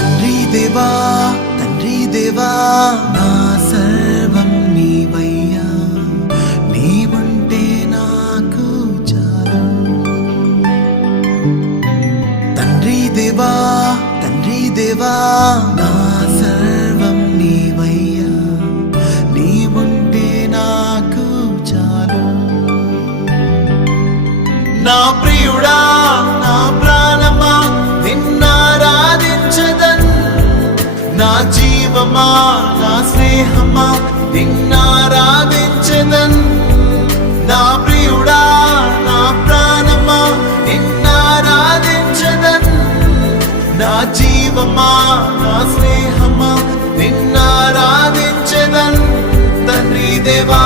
తండ్రి దేవా నా సర్వం నీవయ్యా, నీవుంటే నాకు చాలు. తండ్రి దేవా నా సర్వం నీవయ్యా, నీవుంటే నాకు చాలు. నా ప్రియుడా నా ప్రాణమా నిన్నారాధించదన్, నా జీవమా నా స్నేహమా నిన్నారాధించదన్. నా ప్రియుడా నా ప్రాణమా నిన్నారాధించదన్, నా జీవమా నా స్నేహమా నిన్నారాధించదన్. తండ్రి దేవా